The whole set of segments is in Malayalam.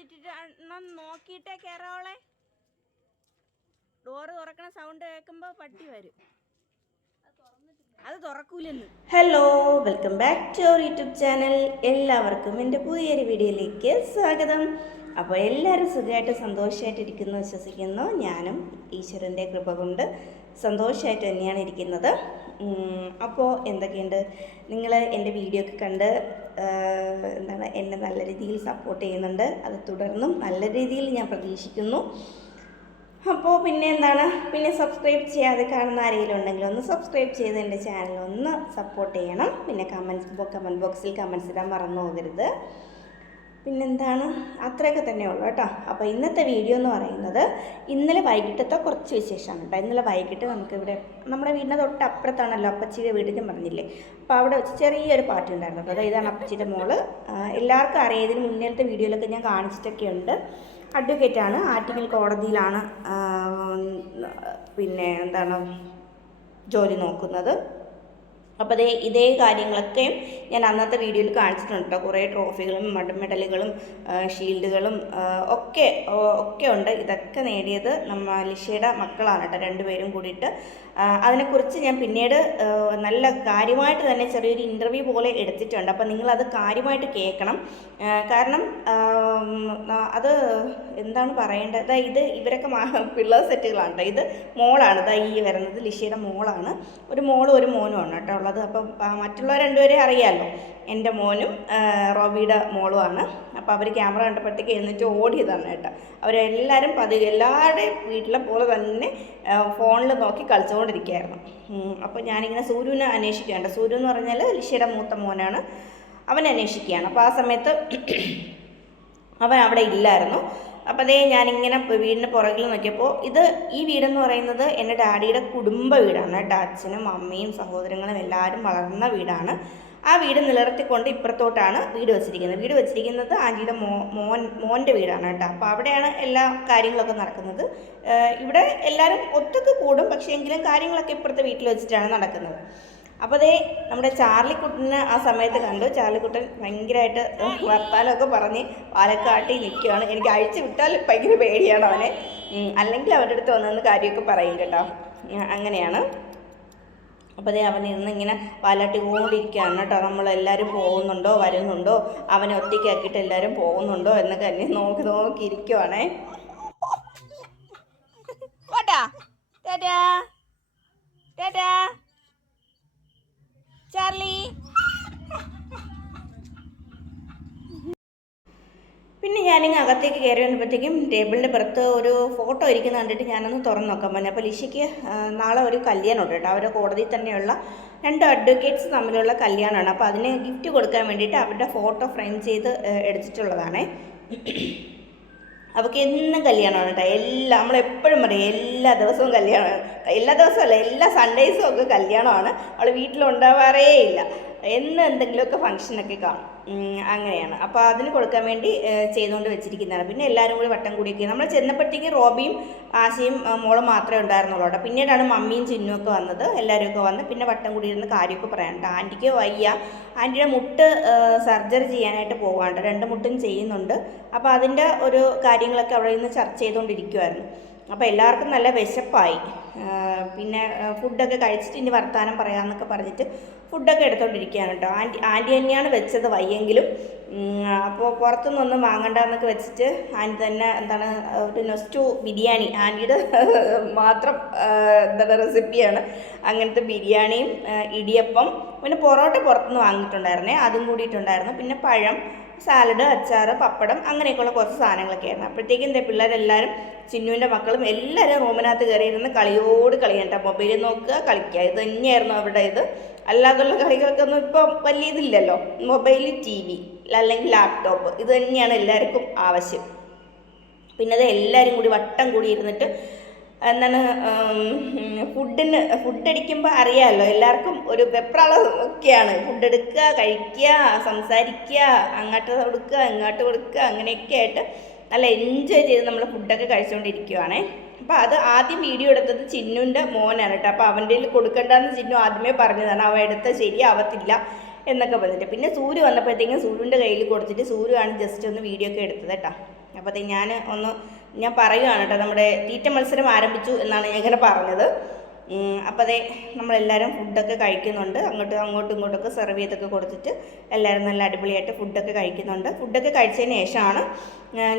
അടച്ചിട്ടിട്ട് നോക്കിയിട്ടേ കയറോളെ ഡോറ് തുറക്കണ സൗണ്ട് കേൾക്കുമ്പോൾ പട്ടി വരും. അത് തുറക്കൂലെന്ന്. Hello welcome back to our YouTube channel എല്ലാവർക്കും എന്റെ പുതിയൊരു വീഡിയോയിലേക്ക് സ്വാഗതം. അപ്പോൾ എല്ലാവരും സുഖമായിട്ട് സന്തോഷമായിട്ട് ഇരിക്കുന്നു വിശ്വസിക്കുന്നു. ഞാനും ഈശ്വരന്റെ കൃപ കൊണ്ട് സന്തോഷമായിട്ട് തന്നെയാണ് ഇരിക്കുന്നത്. അപ്പോൾ എന്തൊക്കെയുണ്ട്? നിങ്ങൾ എന്റെ വീഡിയോ ഒക്കെ കണ്ട് എന്താണ് എന്നെ നല്ല രീതിയിൽ സപ്പോർട്ട് ചെയ്യുന്നുണ്ട്. അത് തുടർന്നും നല്ല രീതിയിൽ ഞാൻ പ്രതീക്ഷിക്കുന്നു. അപ്പോൾ പിന്നെ എന്താണ്? പിന്നെ സബ്സ്ക്രൈബ് ചെയ്യാതെ കാണുന്ന ആരെങ്കിലും ഉണ്ടെങ്കിൽ ഒന്ന് സബ്സ്ക്രൈബ് ചെയ്ത് എന്റെ ചാനൽ ഒന്ന് സപ്പോർട്ട് ചെയ്യണം. പിന്നെ കമൻസ് കമന്റ് ബോക്സിൽ കമൻസ് ഇടാൻ മറന്നു പോകരുത്. പിന്നെന്താണ്? അത്രയൊക്കെ തന്നെ ഉള്ളൂ കേട്ടോ. അപ്പോൾ ഇന്നത്തെ വീഡിയോ എന്ന് പറയുന്നത് ഇന്നലെ വൈകിട്ടത്തെ കുറച്ച് വിശേഷമാണ് കേട്ടോ. ഇന്നലെ വൈകിട്ട് നമുക്കിവിടെ നമ്മുടെ വീടിന്റെ തൊട്ട് അപ്പുറത്താണല്ലോ അപ്പച്ചിയുടെ വീട് ഞാൻ പറഞ്ഞില്ലേ. അപ്പോൾ അവിടെ വെച്ച് ചെറിയൊരു പാർട്ടി ഉണ്ടായിരുന്നു അതായത് ഇതാണ് അപ്പച്ചിയുടെ മോൾ. എല്ലാവർക്കും അറിയാം ഇതിന് വീഡിയോയിലൊക്കെ ഞാൻ കാണിച്ചിട്ടൊക്കെ ഉണ്ട്. അഡ്വക്കേറ്റാണ് ആറ്റിങ്ങൽ കോടതിയിലാണ് പിന്നെ എന്താണ് ജോലി നോക്കുന്നത്. അപ്പോൾ അതേ ഇതേ കാര്യങ്ങളൊക്കെ ഞാൻ അന്നത്തെ വീഡിയോയിൽ കാണിച്ചിട്ടുണ്ട് കേട്ടോ. കുറേ ട്രോഫികളും മഡ് മെഡലുകളും ഷീൽഡുകളും ഒക്കെ ഒക്കെ ഉണ്ട്. ഇതൊക്കെ നേടിയത് നമ്മ ലിഷയുടെ മക്കളാണ് കേട്ടോ രണ്ടുപേരും കൂടിയിട്ട്. അതിനെക്കുറിച്ച് ഞാൻ പിന്നീട് നല്ല കാര്യമായിട്ട് തന്നെ ചെറിയൊരു ഇന്റർവ്യൂ പോലെ എടുത്തിട്ടുണ്ട്. അപ്പോൾ നിങ്ങളത് കാര്യമായിട്ട് കേൾക്കണം. കാരണം അത് എന്താണ് പറയേണ്ടത്? ഇത് ഇവരൊക്കെ പിള്ളേർ സെറ്റുകളാണ് കേട്ടോ. ഇത് മോളാണ്. ദാ ഈ വരുന്നത് ലിഷയുടെ മോളാണ്. ഒരു മോളും ഒരു മോനും ആണ് കേട്ടോ ഉള്ളത്. അപ്പം മറ്റുള്ള രണ്ടുപേരെ അറിയാമല്ലോ എന്റെ മോനും റോബിയുടെ മോളുമാണ് അപ്പോൾ അവർ ക്യാമറ കണ്ടപ്പോഴത്തേക്ക് എന്നിട്ട് ഓടിയതാണ് കേട്ടോ. അവരെല്ലാവരും പതിവ് എല്ലാവരുടെയും വീട്ടിലെ പോലെ തന്നെ ഫോണിൽ നോക്കി കളിച്ചുകൊണ്ടിരിക്കുകയായിരുന്നു. അപ്പോൾ ഞാനിങ്ങനെ സൂര്യനെ അന്വേഷിക്കുകയാണ് സൂര്യ എന്ന് പറഞ്ഞാൽ ലിഷയുടെ മൂത്ത മോനാണ്. അവനെ അന്വേഷിക്കുകയാണ്. അപ്പോൾ ആ സമയത്ത് അവൻ അവിടെ ഇല്ലായിരുന്നു. അപ്പോൾ അതേ ഞാനിങ്ങനെ വീടിന്റെ പുറകിൽ നോക്കിയപ്പോൾ ഇത് ഈ വീടെന്ന് പറയുന്നത് എന്റെ ഡാഡിയുടെ കുടുംബ വീടാണ് കേട്ടോ. അച്ഛനും അമ്മയും സഹോദരങ്ങളും എല്ലാവരും വളർന്ന വീടാണ്. ആ വീട് നിലനിർത്തിക്കൊണ്ട് ഇപ്പുറത്തോട്ടാണ് വീട് വെച്ചിരിക്കുന്നത്. വീട് വെച്ചിരിക്കുന്നത് ആന്റിയുടെ മോ മോൻ മോന്റെ വീടാണ് കേട്ടോ. അപ്പോൾ അവിടെയാണ് എല്ലാ കാര്യങ്ങളൊക്കെ നടക്കുന്നത്. ഇവിടെ എല്ലാവരും ഒറ്റയ്ക്ക് കൂടും പക്ഷേ എങ്കിലും കാര്യങ്ങളൊക്കെ ഇപ്പുറത്തെ വീട്ടിൽ വെച്ചിട്ടാണ് നടക്കുന്നത്. അപ്പോൾ അതേ നമ്മുടെ ചാർലിക്കുട്ടനെ ആ സമയത്ത് കണ്ടു. ചാർലിക്കുട്ടൻ ഭയങ്കരമായിട്ട് വർത്താനമൊക്കെ പറഞ്ഞ് പാലക്കാട്ടി നിൽക്കുകയാണ്. എനിക്ക് അഴിച്ചു വിട്ടാൽ ഭയങ്കര പേടിയാണ് അവനെ. അല്ലെങ്കിൽ അവരുടെ അടുത്ത് വന്നെന്ന് കാര്യമൊക്കെ പറയും കേട്ടോ. അങ്ങനെയാണ്. അപ്പോൾ അതേ അവൻ ഇരുന്ന് ഇങ്ങനെ പാലാട്ടി കൊണ്ടിരിക്കുകയാണ് കേട്ടോ. നമ്മളെല്ലാവരും പോകുന്നുണ്ടോ? വരുന്നുണ്ടോ? അവനെ ഒറ്റയ്ക്കാക്കിയിട്ട് എല്ലാവരും പോകുന്നുണ്ടോ? എന്നൊക്കെ തന്നെ നോക്കി നോക്കി ഇരിക്കുവാണേ. ടാറ്റാ ടാറ്റാ ചാർലി. പിന്നെ ഞാനിങ്ങ് അകത്തേക്ക് കയറി വന്നപ്പോഴത്തേക്കും ടേബിളിന്റെ പുറത്ത് ഒരു ഫോട്ടോ ഇരിക്കുന്ന കണ്ടിട്ട് ഞാനൊന്ന് തുറന്ന് നോക്കാൻ പറഞ്ഞു. അപ്പോൾ ലിഷയ്ക്ക് നാളെ ഒരു കല്യാണം ഉണ്ട് കേട്ടോ. അവരുടെ കോടതിയിൽ തന്നെയുള്ള രണ്ട് അഡ്വക്കേറ്റ്സ് തമ്മിലുള്ള കല്യാണമാണ്. അപ്പോൾ അതിന് ഗിഫ്റ്റ് കൊടുക്കാൻ വേണ്ടിയിട്ട് അവരുടെ ഫോട്ടോ ഫ്രെയിം ചെയ്ത് എടുത്തിട്ടുള്ളതാണേ. അവൾക്ക് എന്നും കല്യാണമാണ് കേട്ടോ എല്ലാ നമ്മളെപ്പോഴും പറയും എല്ലാ ദിവസവും കല്യാണമാണ് എല്ലാ ദിവസവും അല്ല എല്ലാ സൺഡേസും ഒക്കെ കല്യാണമാണ് അവൾ വീട്ടിലുണ്ടാവാറേ ഇല്ല. എന്ന് എന്തെങ്കിലുമൊക്കെ ഫംഗ്ഷനൊക്കെ കാണും. അങ്ങനെയാണ്. അപ്പോൾ അതിന് കൊടുക്കാൻ വേണ്ടി ചെയ്തുകൊണ്ട് വെച്ചിരിക്കുന്നതാണ്. പിന്നെ എല്ലാവരും കൂടി വട്ടം കൂടിയൊക്കെ. നമ്മൾ ചെന്നപ്പോഴത്തേക്ക് റോബിയും ആശയും മോളും മാത്രമേ ഉണ്ടായിരുന്നുള്ളൂ കേട്ടോ. പിന്നീടാണ് മമ്മിയും ചിന്നും ഒക്കെ വന്നത്. എല്ലാവരും ഒക്കെ വന്ന് പിന്നെ വട്ടം കൂടി ഇരുന്ന് കാര്യമൊക്കെ പറയാനുണ്ട് ആന്റിക്ക് വയ്യ. ആന്റിയുടെ മുട്ട് സർജറി ചെയ്യാനായിട്ട് പോകാണ്ട് രണ്ട് മുട്ടും ചെയ്യുന്നുണ്ട്. അപ്പോൾ അതിന്റെ ഒരു കാര്യങ്ങളൊക്കെ അവിടെ നിന്ന് ചർച്ച ചെയ്തുകൊണ്ടിരിക്കുമായിരുന്നു അപ്പോൾ എല്ലാവർക്കും നല്ല വിശപ്പായി. പിന്നെ ഫുഡൊക്കെ കഴിച്ചിട്ട് ഇനി വർത്തമാനം പറയാമെന്നൊക്കെ പറഞ്ഞിട്ട് ഫുഡൊക്കെ എടുത്തോണ്ടിരിക്കുകയാണ് കേട്ടോ. ആന്റി ആന്റി തന്നെയാണ് വെച്ചത് വയ്യെങ്കിലും. അപ്പോൾ പുറത്തുനിന്നൊന്നും വാങ്ങണ്ടെന്നൊക്കെ വെച്ചിട്ട് ആന്റി തന്നെ എന്താണ് ഒരു നെസ്റ്റു ബിരിയാണി ആന്റിയുടെ മാത്രം എന്താണ് റെസിപ്പിയാണ്. അങ്ങനത്തെ ബിരിയാണിയും ഇടിയപ്പം പിന്നെ പൊറോട്ട പുറത്തുനിന്ന് വാങ്ങിയിട്ടുണ്ടായിരുന്നേ അതും കൂടിയിട്ടുണ്ടായിരുന്നു. പിന്നെ പഴം സാലഡ് അച്ചാർ പപ്പടം അങ്ങനെയൊക്കെയുള്ള കുറച്ച് സാധനങ്ങളൊക്കെ ആയിരുന്നു. അപ്പോഴത്തേക്കും എന്താ പിള്ളേരെല്ലാവരും ചിന്നുവിന്റെ മക്കളും എല്ലാവരും റൂമിനകത്ത് കയറിയിരുന്ന് കളിയോട് കളിയാണ് കേട്ടോ. മൊബൈലിൽ നോക്കുക കളിക്കുക. ഇത് തന്നെയായിരുന്നു അവരുടെ ഇത്. അല്ലാതുള്ള കളികൾക്കൊന്നും ഇപ്പം വലിയ ഇതില്ലല്ലോ. മൊബൈൽ ടി വി അല്ലെങ്കിൽ ലാപ്ടോപ്പ്. ഇത് തന്നെയാണ് എല്ലാവർക്കും ആവശ്യം. പിന്നെ അത് എല്ലാവരും കൂടി വട്ടം കൂടി ഇരുന്നിട്ട് എന്താണ് ഫുഡിന് ഫുഡ് അടിക്കുമ്പോൾ അറിയാമല്ലോ എല്ലാവർക്കും ഒരു വെപ്രാളം ഒക്കെയാണ്. ഫുഡ് എടുക്കുക കഴിക്കുക സംസാരിക്കുക അങ്ങോട്ട് കൊടുക്കുക ഇങ്ങോട്ട് കൊടുക്കുക അങ്ങനെയൊക്കെ ആയിട്ട് നല്ല എൻജോയ് ചെയ്ത് നമ്മൾ ഫുഡൊക്കെ കഴിച്ചുകൊണ്ടിരിക്കുവാണേ അപ്പോൾ അത് ആദ്യം വീഡിയോ എടുത്തത് ചിന്നുവിന്റെ മോനാണ് കേട്ടോ. അപ്പോൾ അവന്റെ കയ്യിൽ കൊടുക്കണ്ടെന്ന് ചിന്നു ആദ്യമേ പറഞ്ഞതാണ്. അവ എടുത്ത ശരിയാവത്തില്ല എന്നൊക്കെ പറഞ്ഞിട്ട്. പിന്നെ സൂര്യ വന്നപ്പോഴത്തേക്കും സൂര്യന്റെ കയ്യിൽ കൊടുത്തിട്ട് സൂര്യയാണ് ജസ്റ്റ് ഒന്ന് വീഡിയോ ഒക്കെ എടുത്തത് കേട്ടോ. അപ്പോഴത്തേ ഞാൻ ഒന്ന് ഞാൻ പറയുകയാണ് കേട്ടോ നമ്മുടെ തീറ്റ മത്സരം ആരംഭിച്ചു എന്നാണ് ഞാൻ ഇങ്ങനെ പറഞ്ഞത്. അപ്പോൾ അതേ നമ്മളെല്ലാവരും ഫുഡൊക്കെ കഴിക്കുന്നുണ്ട്. അങ്ങോട്ടും അങ്ങോട്ടും ഇങ്ങോട്ടൊക്കെ സെർവ് ചെയ്തൊക്കെ കൊടുത്തിട്ട് എല്ലാവരും നല്ല അടിപൊളിയായിട്ട് ഫുഡൊക്കെ കഴിക്കുന്നുണ്ട്. ഫുഡൊക്കെ കഴിച്ചതിന് ശേഷമാണ്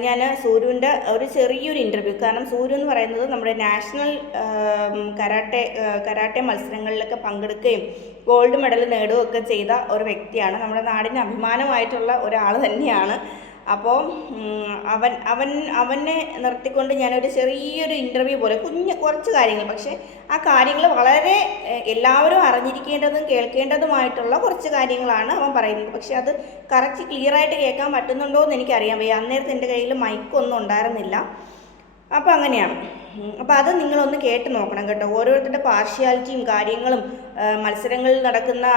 ഞാൻ സൂര്യുവിന്റെ ഒരു ചെറിയൊരു ഇന്റർവ്യൂ കാരണം സൂര്യ എന്ന് പറയുന്നത് നമ്മുടെ നാഷണൽ കരാട്ടെ കരാട്ടെ മത്സരങ്ങളിലൊക്കെ പങ്കെടുക്കുകയും ഗോൾഡ് മെഡൽ നേടുകയൊക്കെ ചെയ്ത ഒരു വ്യക്തിയാണ്. നമ്മുടെ നാടിന് അഭിമാനമായിട്ടുള്ള ഒരാൾ തന്നെയാണ്. അപ്പോൾ അവൻ അവൻ അവനെ നിർത്തിക്കൊണ്ട് ഞാനൊരു ചെറിയൊരു ഇന്റർവ്യൂ പോലെ കുഞ്ഞ് കുറച്ച് കാര്യങ്ങൾ പക്ഷേ ആ കാര്യങ്ങൾ വളരെ എല്ലാവരും അറിഞ്ഞിരിക്കേണ്ടതും കേൾക്കേണ്ടതുമായിട്ടുള്ള കുറച്ച് കാര്യങ്ങളാണ് അവൻ പറയുന്നത്. പക്ഷേ അത് കറക്റ്റ് ക്ലിയറായിട്ട് കേൾക്കാൻ പറ്റുന്നുണ്ടോ എന്ന് എനിക്കറിയാൻ വയ്യ. അന്നേരത്തെ എന്റെ കയ്യിൽ മൈക്കൊന്നും ഉണ്ടായിരുന്നില്ല. അപ്പോൾ അങ്ങനെയാണ്. അപ്പോൾ അത് നിങ്ങളൊന്ന് കേട്ട് നോക്കണം കേട്ടോ. ഓരോരുത്തരുടെ പാർഷ്യാലിറ്റിയും കാര്യങ്ങളും മത്സരങ്ങളിൽ നടക്കുന്ന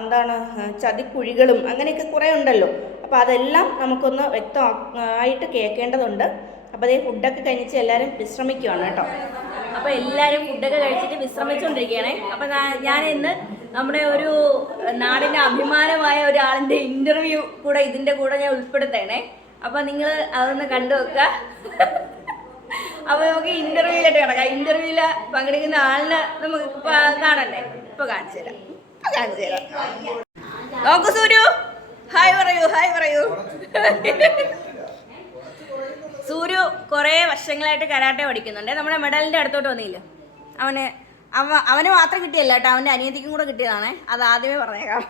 എന്താണ് ചതിക്കുഴികളും അങ്ങനെയൊക്കെ കുറേ ഉണ്ടല്ലോ. അപ്പോൾ അതെല്ലാം നമുക്കൊന്ന് വ്യക്തമായിട്ട് കേൾക്കേണ്ടതുണ്ട് അപ്പോൾ അതേ ഫുഡൊക്കെ കഴിച്ച് എല്ലാവരും വിശ്രമിക്കുകയാണ് കേട്ടോ. അപ്പോൾ എല്ലാവരും ഫുഡൊക്കെ കഴിച്ചിട്ട് വിശ്രമിച്ചുകൊണ്ടിരിക്കുകയാണേ അപ്പോൾ ഞാൻ ഇന്ന് നമ്മുടെ ഒരു നാടിന്റെ അഭിമാനമായ ഒരാളിന്റെ ഇന്റർവ്യൂ കൂടെ ഇതിന്റെ കൂടെ ഞാൻ ഉൾപ്പെടുത്തേണേ. അപ്പോൾ നിങ്ങൾ അതൊന്ന് കണ്ടു വെക്കുക അപ്പൊ നമുക്ക് ഇന്റർവ്യൂയിലോട്ട് കിടക്കാം ഇന്റർവ്യൂവിൽ പങ്കെടുക്കുന്ന ആളിനെ നമുക്ക് കാണണ്ടേ? ഇപ്പൊ കാണിച്ചു തരാം. ഇപ്പൊ കാണിച്ചു തരാം. നോക്കൂ സൂര്യ. ഹായ് പറയൂ ഹായ് പറയൂ. സൂര്യ കുറേ വർഷങ്ങളായിട്ട് കരാട്ടെ പഠിക്കുന്നുണ്ട്. നമ്മുടെ മെഡലിന്റെ അടുത്തോട്ട് വന്നില്ല? അവന് അവ അവന് മാത്രം കിട്ടിയല്ല കേട്ടോ. അവന്റെ അനിയത്തിക്കും കൂടെ കിട്ടിയതാണേ. അത് ആദ്യമേ പറഞ്ഞേക്കാം.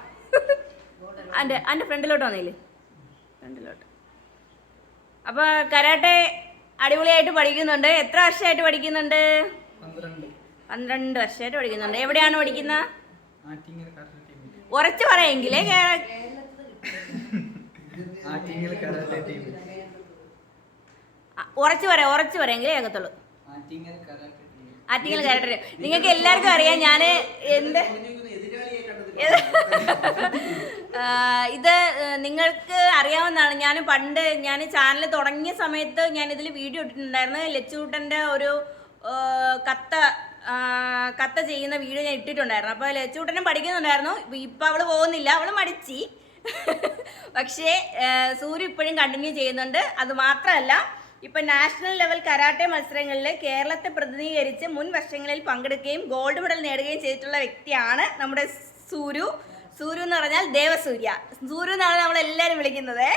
എന്റെ എന്റെ ഫ്രണ്ടിലോട്ട് വന്നില്ലേ? ഫ്രണ്ടിലോട്ട്. അപ്പോൾ കരാട്ടെ അടിപൊളിയായിട്ട് പഠിക്കുന്നുണ്ട്. എത്ര വർഷമായിട്ട് പഠിക്കുന്നുണ്ട്? പന്ത്രണ്ട്. വർഷമായിട്ട് പഠിക്കുന്നുണ്ട്. എവിടെയാണ് പഠിക്കുന്നത് ഉറച്ച് പറയെങ്കിലേ ഉറച്ചു പറയാം ഉറച്ചു പറയാമെങ്കിലേ കേൾക്കത്തുള്ളൂ. ആറ്റിങ്ങൽ കരാട്ടെ നിങ്ങൾക്ക് എല്ലാവർക്കും അറിയാം ഞാൻ എന്ത്? ഇത് നിങ്ങൾക്ക് അറിയാവുന്നതാണ്. ഞാൻ പണ്ട് ഞാൻ ചാനൽ തുടങ്ങിയ സമയത്ത് ഞാൻ ഇതിൽ വീഡിയോ ഇട്ടിട്ടുണ്ടായിരുന്നു. ലച്ചുകൂട്ടന്റെ ഒരു കത്ത കത്ത ചെയ്യുന്ന വീഡിയോ ഞാൻ ഇട്ടിട്ടുണ്ടായിരുന്നു. അപ്പോൾ ലച്ചുകൂട്ടനും പഠിക്കുന്നുണ്ടായിരുന്നു. ഇപ്പം അവൾ പോകുന്നില്ല. അവൾ മടിച്ചി. പക്ഷേ സൂര്യ ഇപ്പോഴും കണ്ടിന്യൂ ചെയ്യുന്നുണ്ട്. അത് മാത്രമല്ല ഇപ്പൊ നാഷണൽ ലെവൽ കരാട്ടെ മത്സരങ്ങളിൽ കേരളത്തെ പ്രതിനിധീകരിച്ച് മുൻ വർഷങ്ങളിൽ പങ്കെടുക്കുകയും ഗോൾഡ് മെഡൽ നേടുകയും ചെയ്തിട്ടുള്ള വ്യക്തിയാണ് നമ്മുടെ സൂരു. സൂരു എന്ന് പറഞ്ഞാൽ ദേവസൂര്യ. സൂരു എന്നാണ് നമ്മളെല്ലാവരും വിളിക്കുന്നത്.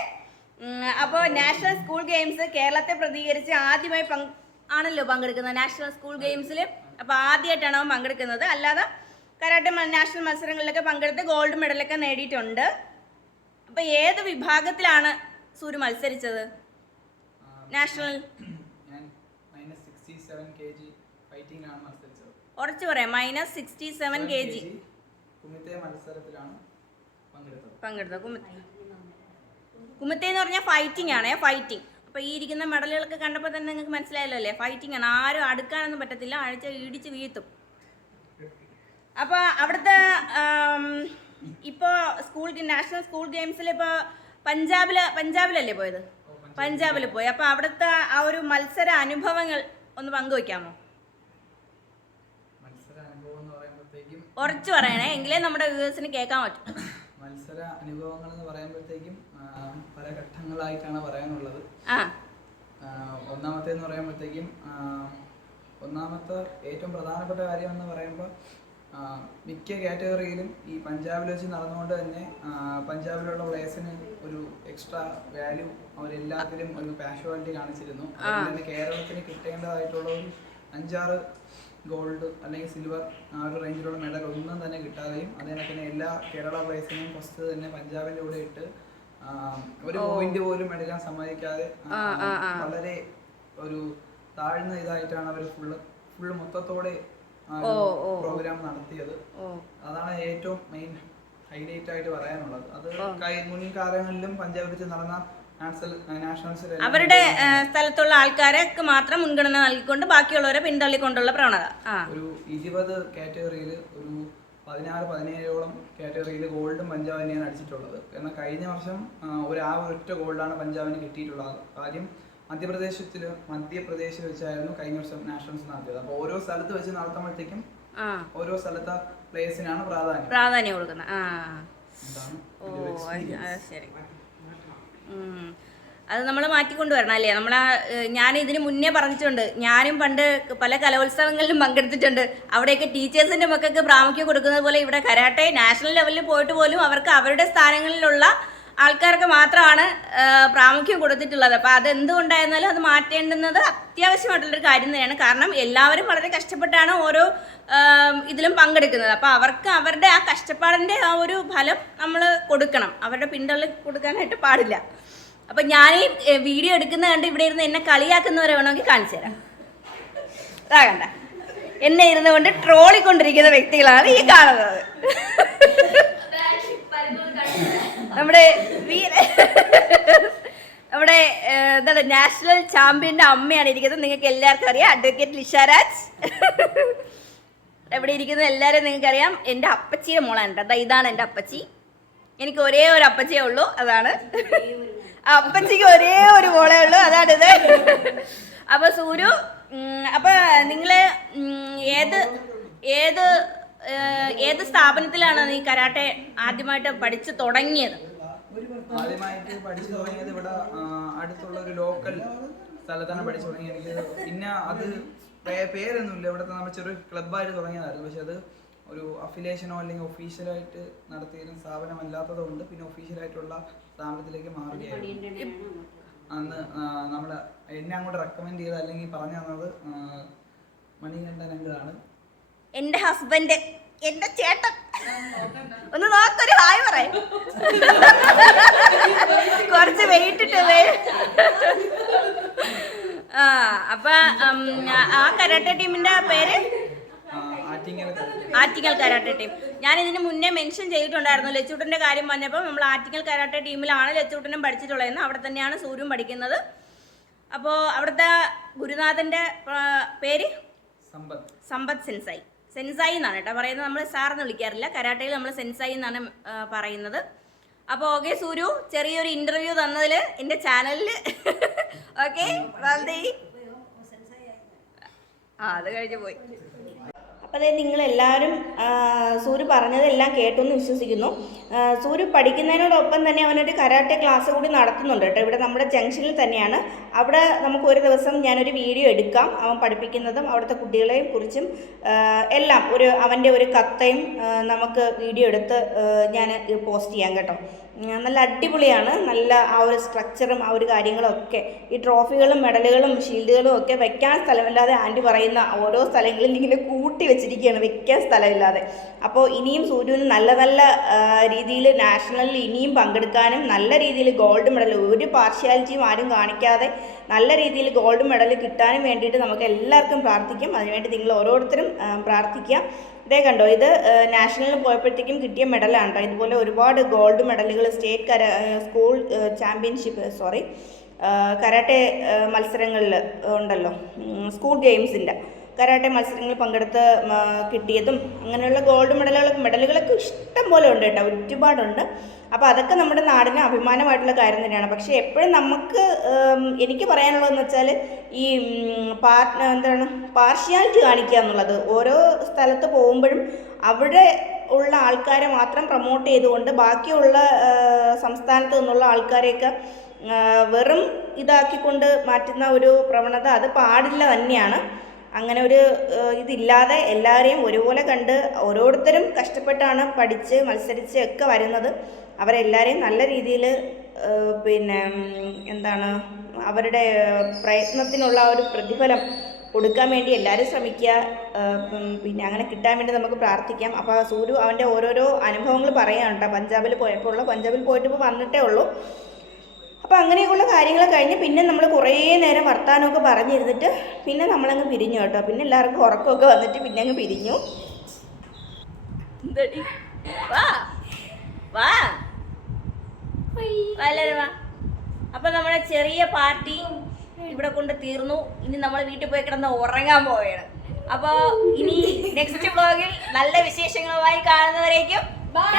അപ്പോൾ നാഷണൽ സ്കൂൾ ഗെയിംസ് കേരളത്തെ പ്രതിനിധീകരിച്ച് ആദ്യമായി പങ്ക് ആണല്ലോ പങ്കെടുക്കുന്നത് നാഷണൽ സ്കൂൾ ഗെയിംസിൽ അപ്പോൾ ആദ്യമായിട്ടാണ് അവൻ പങ്കെടുക്കുന്നത്. അല്ലാതെ കരാട്ടെ നാഷണൽ മത്സരങ്ങളിലൊക്കെ പങ്കെടുത്ത് ഗോൾഡ് മെഡലൊക്കെ നേടിയിട്ടുണ്ട്. അപ്പോൾ ഏത് വിഭാഗത്തിലാണ് സൂര്യ മത്സരിച്ചത്? മത്സരിച്ചത്. ഉറച്ചു പറയാം minus sixty seven K G പങ്കെടുത്തത്. പങ്കെടുത്തത് കുമിത്തി. കുമിത്തി എന്ന് പറഞ്ഞാൽ ഫൈറ്റിംഗ് ആണേ ഫൈറ്റിംഗ് അപ്പോൾ ഈ ഇരിക്കുന്ന മെഡലുകളൊക്കെ കണ്ടപ്പോൾ തന്നെ നിങ്ങൾക്ക് മനസ്സിലായല്ലോ അല്ലേ? ഫൈറ്റിംഗ് ആണ്. ആരും അടുക്കാനൊന്നും പറ്റത്തില്ല. അഴിച്ച് ഇടിച്ച് വീഴ്ത്തും. അപ്പോൾ അവിടുത്തെ ഇപ്പോൾ സ്കൂൾ നാഷണൽ സ്കൂൾ ഗെയിംസിൽ ഇപ്പോൾ പഞ്ചാബിൽ പഞ്ചാബിലല്ലേ പോയത്? പഞ്ചാബിൽ പോയി. അപ്പോൾ അവിടുത്തെ ആ ഒരു മത്സര അനുഭവങ്ങൾ ഒന്ന് പങ്കുവെക്കാമോ? ഉറച്ചു പറയണേ. എങ്കിലേ നമ്മുടെ വ്യൂവേഴ്സിന് കേൾക്കാൻ പറ്റും. മത്സര അനുഭവങ്ങൾ എന്ന് പറയുമ്പോഴത്തേക്കും പല ഘട്ടങ്ങളായിട്ടാണ് പറയാനുള്ളത്. ഒന്നാമത്തെ എന്ന് ഒന്നാമത്തേന്ന് പറയുമ്പോഴത്തേക്കും ഒന്നാമത്തെ ഏറ്റവും പ്രധാനപ്പെട്ട കാര്യം എന്ന് പറയുമ്പോൾ മിക്ക കാറ്റഗറിയിലും ഈ പഞ്ചാബിൽ വെച്ച് നടന്നുകൊണ്ട് തന്നെ പഞ്ചാബിലുള്ള പ്ലേയേഴ്സിന് ഒരു എക്സ്ട്രാ വാല്യൂ അവരെല്ലാത്തിലും ഒരു പാഷ്വാലിറ്റി കാണിച്ചിരുന്നു. അതുകൊണ്ട് കേരളത്തിന് കിട്ടേണ്ടതായിട്ടുള്ള ഒരു അഞ്ചാറ് ഗോൾഡ് അല്ലെങ്കിൽ സിൽവർ ആ ഒരു റേഞ്ചിലുള്ള മെഡൽ ഒന്നും തന്നെ കിട്ടാതെയും അതേപോലെ തന്നെ എല്ലാ കേരള പ്ലേയേഴ്സിനെയും ഫസ്റ്റ് തന്നെ പഞ്ചാബിന്റെ കൂടെ ഇട്ട് ഒരു പോയിന്റ് പോലും എടുക്കാൻ സമ്മതിക്കാതെ വളരെ ഒരു താഴ്ന്ന ഇതായിട്ടാണ് അവർ ഫുള്ള് ഫുള്ള് മൊത്തത്തോടെ പ്രോഗ്രാം നടത്തിയത്. അതാണ് ഏറ്റവും മെയിൻ ഹൈലൈറ്റ് ആയിട്ട് പറയാനുള്ളത്. അത് കൈ- മുൻ കാലങ്ങളിലും പഞ്ചാബിൽ നടന്ന അവരുടെ സ്ഥലത്തുള്ള ആൾക്കാർക്ക് മാത്രം മുൻഗണന നൽകിക്കൊണ്ട് ബാക്കിയുള്ളവരെ പിന്തള്ളിക്കൊണ്ടുള്ള പ്രവണത. ഒരു ഇരുപത് കാറ്റഗറിയിൽ ഒരു പതിനാറ് പതിനേഴോളം കാറ്റഗറിയിൽ ഗോൾഡും പഞ്ചാബ് തന്നെയാണ് അടിച്ചിട്ടുള്ളത്. എന്നാൽ കഴിഞ്ഞ വർഷം ഒരു ആ ഒരൊറ്റ ഗോൾഡാണ് പഞ്ചാബിന് കിട്ടിയിട്ടുള്ളത്. കാര്യം മധ്യപ്രദേശത്തിൽ മധ്യപ്രദേശിൽ വെച്ചായിരുന്നു കഴിഞ്ഞ വർഷം നാഷണൽസ് നടത്തിയത്. അപ്പോൾ ഓരോ സ്ഥലത്ത് വെച്ച് നടത്തുമ്പോഴത്തേക്കും ഓരോ സ്ഥലത്തെ പ്ലേസിനാണ് പ്രാധാന്യം. പ്രാധാന്യം കൊടുക്കുന്നത്. ആ. ഓ ശരി. അത് നമ്മൾ മാറ്റിക്കൊണ്ടുവരണം അല്ലേ? നമ്മൾ ഞാൻ ഇതിന് മുന്നേ പറഞ്ഞിട്ടുണ്ട്. ഞാനും പണ്ട് പല കലോത്സവങ്ങളിലും പങ്കെടുത്തിട്ടുണ്ട്. അവിടെയൊക്കെ ടീച്ചേഴ്സിന്റെ മക്കൾക്ക് പ്രാമുഖ്യം കൊടുക്കുന്നത് പോലെ ഇവിടെ കരാട്ടെ നാഷണൽ ലെവലിൽ പോയിട്ട് പോലും അവർക്ക് അവരുടെ സ്ഥാനങ്ങളിലുള്ള ആൾക്കാർക്ക് മാത്രമാണ് പ്രാമുഖ്യം കൊടുത്തിട്ടുള്ളത്. അപ്പോൾ അത് എന്തുകൊണ്ടായിരുന്നാലും അത് മാറ്റേണ്ടുന്നത് അത്യാവശ്യമായിട്ടുള്ളൊരു കാര്യം തന്നെയാണ്. കാരണം എല്ലാവരും വളരെ കഷ്ടപ്പെട്ടാണ് ഓരോ ഇതിലും പങ്കെടുക്കുന്നത്. അപ്പോൾ അവർക്ക് അവരുടെ ആ കഷ്ടപ്പാടിന്റെ ആ ഒരു ഫലം നമ്മൾ കൊടുക്കണം. അവരുടെ പിന്തള്ളി കൊടുക്കാനായിട്ട് പാടില്ല. അപ്പം ഞാൻ ഈ വീഡിയോ എടുക്കുന്ന കണ്ട് ഇവിടെ ഇരുന്ന് എന്നെ കളിയാക്കുന്നവരെ വേണമെങ്കിൽ കാണിച്ചു തരാം. ഇതാ കണ്ട. എന്നെ ഇരുന്ന് കൊണ്ട് ട്രോളിക്കൊണ്ടിരിക്കുന്ന വ്യക്തികളാണ് ഈ കാണുന്നത്. നമ്മുടെ നമ്മുടെ എന്താ നാഷണൽ ചാമ്പ്യന്റെ അമ്മയാണ് ഇരിക്കുന്നത്. നിങ്ങൾക്ക് എല്ലാവർക്കും അറിയാം. അഡ്വക്കേറ്റ് ലിഷാരാജ് ഇവിടെ ഇരിക്കുന്ന എല്ലാവരും നിങ്ങൾക്ക് അറിയാം. എന്റെ അപ്പച്ചിയുടെ മോളാണ് കേട്ടോ. അതാ ഇതാണ് എന്റെ അപ്പച്ചി. എനിക്ക് ഒരേ ഒരു അപ്പച്ചിയേ ഉള്ളൂ. അതാണ്. അപ്പച്ചിക്ക് ഒരേ ഒരു മോളേ ഉള്ളൂ. അതാണിത് അപ്പൊ സൂരു ഉം, അപ്പൊ നിങ്ങൾ ഏത് ഏത് ഏത് സ്ഥാപനത്തിലാണ് നീ കരാട്ടെ ആദ്യമായിട്ട് പഠിച്ചു തുടങ്ങിയത്? ആദ്യമായിട്ട് പഠിച്ചു തുടങ്ങിയത് ഇവിടെ അടുത്തുള്ള ഒരു ലോക്കൽ സ്ഥലത്താണ് പഠിച്ചു തുടങ്ങിയത്. എനിക്ക് പിന്നെ അത് പേരൊന്നുമില്ല. ഇവിടുത്തെ നമ്മൾ ചെറിയ ക്ലബ്ബായിട്ട് തുടങ്ങിയതായിരുന്നു. പക്ഷെ അത് ഒരു അഫിലിയേഷനോ അല്ലെങ്കിൽ ഒഫീഷ്യലായിട്ട് നടത്തിയിരുന്ന സ്ഥാപനമല്ലാത്തത് കൊണ്ട് പിന്നെ ഒഫീഷ്യലായിട്ടുള്ള സ്ഥാപനത്തിലേക്ക് മാറുകയായിരുന്നു. അന്ന് നമ്മൾ എന്നെ അങ്ങോട്ട് റെക്കമെൻഡ് ചെയ്ത അല്ലെങ്കിൽ പറഞ്ഞു തന്നത് മണികണ്ഠൻ അങ്കിളാണ്. എന്റെ ഹസ്ബൻഡ് എന്റെ ചേട്ടൻ. ഒന്ന് നോക്കൊരു ഹായ് പറയ. കുറച്ച് വെയിറ്റ് ഇട്ട് ആ അപ്പൊ ആ കരാട്ടെ ടീമിന്റെ പേര്? Attingal karate karate team. ഞാൻ ഇതിന് മുന്നേ മെൻഷൻ ചെയ്തിട്ടുണ്ടായിരുന്നു. ലച്ചൂട്ടന്റെ കാര്യം പറഞ്ഞപ്പോൾ നമ്മൾ ആറ്റിങ്ങൽ കരാട്ടെ ടീമിലാണ് ലച്ചൂട്ടനും പഠിച്ചിട്ടുള്ളതെന്ന്. അവിടെ തന്നെയാണ് സൂര്യൻ പഠിക്കുന്നത്. അപ്പോൾ അവിടുത്തെ ഗുരുനാഥന്റെ പേര്? സമ്പത് സമ്പത് സെൻസായി. സെൻസായി എന്നാണ് കേട്ടോ പറയുന്നത്. നമ്മൾ സാറെന്ന് വിളിക്കാറില്ല. കരാട്ടയിൽ നമ്മൾ സെൻസായി എന്നാണ് പറയുന്നത്. അപ്പോൾ ഓക്കെ സൂരു ചെറിയൊരു ഇന്റർവ്യൂ തന്നതിൽ എന്റെ ചാനലിൽ ഓക്കെ ആ അത് കഴിഞ്ഞ് പോയി. അപ്പോൾ അതായത് നിങ്ങളെല്ലാവരും സൂര്യ പറഞ്ഞതെല്ലാം കേട്ടു എന്ന് വിശ്വസിക്കുന്നു സൂര്യ പഠിക്കുന്നതിനോടൊപ്പം തന്നെ അവനൊരു കരാട്ടെ ക്ലാസ് കൂടി നടത്തുന്നുണ്ട് കേട്ടോ. ഇവിടെ നമ്മുടെ ജംഗ്ഷനിൽ തന്നെയാണ്. അവിടെ നമുക്ക് ഒരു ദിവസം ഞാനൊരു വീഡിയോ എടുക്കാം. അവൻ പഠിപ്പിക്കുന്നതും അവിടുത്തെ കുട്ടികളെയും കുറിച്ചും എല്ലാം ഒരു അവന്റെ ഒരു കത്തയും നമുക്ക് വീഡിയോ എടുത്ത് ഞാൻ പോസ്റ്റ് ചെയ്യാം കേട്ടോ. നല്ല അടിപൊളിയാണ്. നല്ല ആ ഒരു സ്ട്രക്ചറും ആ ഒരു കാര്യങ്ങളും ഒക്കെ ഈ ട്രോഫികളും മെഡലുകളും ഷീൽഡുകളും ഒക്കെ വെക്കാൻ സ്ഥലമില്ലാതെ ആന്റി പറയുന്ന ഓരോ സ്ഥലങ്ങളിൽ ഇങ്ങനെ കൂട്ടി വെച്ചിരിക്കുകയാണ്. വെക്കാൻ സ്ഥലമില്ലാതെ. അപ്പോൾ ഇനിയും സൂര്യന് നല്ല നല്ല രീതിയിൽ നാഷണലിൽ ഇനിയും പങ്കെടുക്കാനും നല്ല രീതിയിൽ ഗോൾഡ് മെഡൽ ഒരു പാർഷ്യാലിറ്റിയും ആരും കാണിക്കാതെ നല്ല രീതിയിൽ ഗോൾഡ് മെഡൽ കിട്ടാനും വേണ്ടിയിട്ട് നമുക്ക് എല്ലാവർക്കും പ്രാർത്ഥിക്കാം. അതിനുവേണ്ടി നിങ്ങൾ ഓരോരുത്തരും പ്രാർത്ഥിക്കുക. ഇതേ കണ്ടോ ഇത് നാഷണലിൽ പോയപ്പോഴത്തേക്കും കിട്ടിയ മെഡലാണ് കേട്ടോ. ഇതുപോലെ ഒരുപാട് ഗോൾഡ് മെഡലുകൾ സ്റ്റേറ്റ് കര സ്കൂൾ ചാമ്പ്യൻഷിപ്പ് സോറി കരാട്ടെ മത്സരങ്ങളിൽ ഉണ്ടല്ലോ സ്കൂൾ ഗെയിംസിന്റെ. കരാട്ടെ മത്സരങ്ങളിൽ പങ്കെടുത്ത് കിട്ടിയതും അങ്ങനെയുള്ള ഗോൾഡ് മെഡലുകൾ മെഡലുകളൊക്കെ ഇഷ്ടം പോലെ ഉണ്ട് കേട്ടോ ഒരുപാടുണ്ട്. അപ്പോൾ അതൊക്കെ നമ്മുടെ നാടിന് അഭിമാനമായിട്ടുള്ള കാര്യം തന്നെയാണ്. പക്ഷേ എപ്പോഴും നമുക്ക് എനിക്ക് പറയാനുള്ളതെന്ന് വെച്ചാൽ ഈ പാർ എന്താണ് പാർഷ്യാലിറ്റി കാണിക്കുക എന്നുള്ളത്. ഓരോ സ്ഥലത്ത് പോകുമ്പോഴും അവിടെ ഉള്ള ആൾക്കാരെ മാത്രം പ്രൊമോട്ട് ചെയ്തുകൊണ്ട് ബാക്കിയുള്ള സംസ്ഥാനത്ത് നിന്നുള്ള ആൾക്കാരെയൊക്കെ വെറും ഇതാക്കിക്കൊണ്ട് മാറ്റുന്ന ഒരു പ്രവണത അത് പാടില്ല തന്നെയാണ്. അങ്ങനെ ഒരു ഇതില്ലാതെ എല്ലാവരെയും ഒരുപോലെ കണ്ട് ഓരോരുത്തരും കഷ്ടപ്പെട്ടാണ് പഠിച്ച് മത്സരിച്ച് ഒക്കെ വരുന്നത്. അവരെല്ലാവരെയും നല്ല രീതിയിൽ പിന്നെ എന്താണ് അവരുടെ പ്രയത്നത്തിനുള്ള ഒരു പ്രതിഫലം കൊടുക്കാൻ വേണ്ടി എല്ലാവരും ശ്രമിക്കുക. പിന്നെ അങ്ങനെ കിട്ടാൻ വേണ്ടി നമുക്ക് പ്രാർത്ഥിക്കാം. അപ്പോൾ സൂര്യ അവന്റെ ഓരോരോ അനുഭവങ്ങൾ പറയാനുണ്ട് പഞ്ചാബിൽ പോയപ്പോൾ ഉള്ള പഞ്ചാബിൽ പോയിട്ട് ഇപ്പോൾ വന്നിട്ടേ ഉള്ളൂ. അപ്പോൾ അങ്ങനെയൊക്കെയുള്ള കാര്യങ്ങൾ കഴിഞ്ഞ് പിന്നെ നമ്മൾ കുറേ നേരം വർത്താനമൊക്കെ പറഞ്ഞിരുന്നിട്ട് പിന്നെ നമ്മളങ്ങ് പിരിഞ്ഞു കേട്ടോ. പിന്നെ എല്ലാവർക്കും ഉറക്കമൊക്കെ വന്നിട്ട് പിന്നെ അങ്ങ് പിരിഞ്ഞു. വാ വാ. എല്ലാവരും വാ അപ്പൊ നമ്മുടെ ചെറിയ പാർട്ടി ഇവിടെ കൊണ്ട് തീർന്നു. ഇനി നമ്മൾ വീട്ടിൽ പോയി കിടന്ന് ഉറങ്ങാൻ പോവുകയാണ്. അപ്പൊ ഇനി നെക്സ്റ്റ് ബ്ലോഗിൽ നല്ല വിശേഷങ്ങളുമായി കാണുന്നവരേക്കും ബൈ